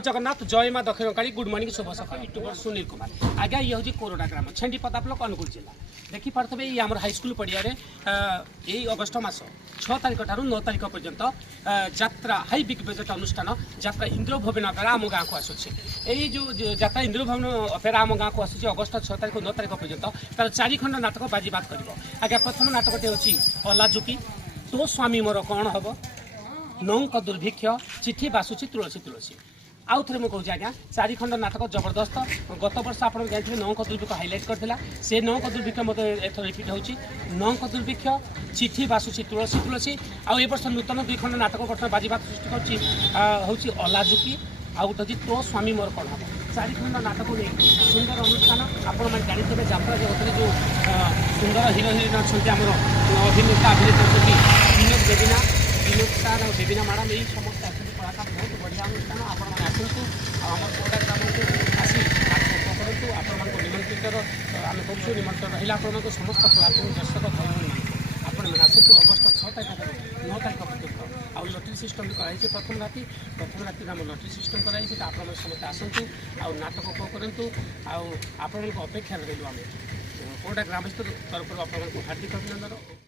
जगन्नाथ जय माँ दक्षिण काली गुड मॉर्निंग शुभ सकाल यूट्यूबर सुनील कुमार आज्ञा ये हूँ कोरोडा ग्राम छेंडी पदा ब्लॉक अनुगुल जिला देखी पारे ये आम हाईस्कल पड़िया यही अगस्ट मास 6 तारिख ठार 9 तारिख पर्यंत यात्रा हाई बिग बजेट अनुष्ठान यात्रा इंद्रभवन अपेरा आम गाँव को आसूसी यही जो यात्रा इंद्रभवन अपेरा आम गाँव को आसूसी अगस्ट 6 तारिख 9 तारिख पर्यंत तार 4 खंड नाटक बाजीबात कर आज्ञा प्रथम नाटकटे हूँ अलाजुकी तो स्वामी मोर कौन हम नौक दुर्भिक्ष चिठी बासुची तुलसी तुलसी आउ थे मुझे कहूँ आज्ञा 4 खंड नाटक जबरदस्त गत वर्ष आप जानते नौक दुर्भिक्ष हाइलाइट करता से नौक दुर्भिक्ष मत एथर रिपीट होची नौक दुर्भिक्ष चिठी बासुची तुलसी तुलसी आउ वर्ष नूतन 2 खंड नाटक बर्तमान बाजीबात सृष्टि कर अलाजुकी आउ गोटे तो स्वामी मोर कौन हम 4 खंड नाटक नहीं सुंदर अनुष्ठान आपण मैंने जानते यात्रा जगत जो सुंदर हिरो हिरोइन अच्छा आम अभिनेता अभिनेत्री विनोद बेबिना विनोद सार और बेबिना मैडम यही समस्त आसती कलाकार बहुत बढ़िया अनुष्ठान आपण मैंने आसतु आम कोड़ा ग्राम को आसी करूँ आपण निमंत्रित आम करूँ निमंत्रण रहा आपण समस्त कलाकार दर्शक भाई आपण मैंने आसतु अगस्ट 6 तारिख 9 तारिख पर्यटन आउ लटरी सिस्टम भी कराई प्रथम राति आम लटरी सिस्टम कराई आप समस्त आसतु आउ नाटक करूँ आउ आपण अपेक्षा रही आम कोड़ा ग्रामस्थ तरफ आप हार्दिक अभिनंदन।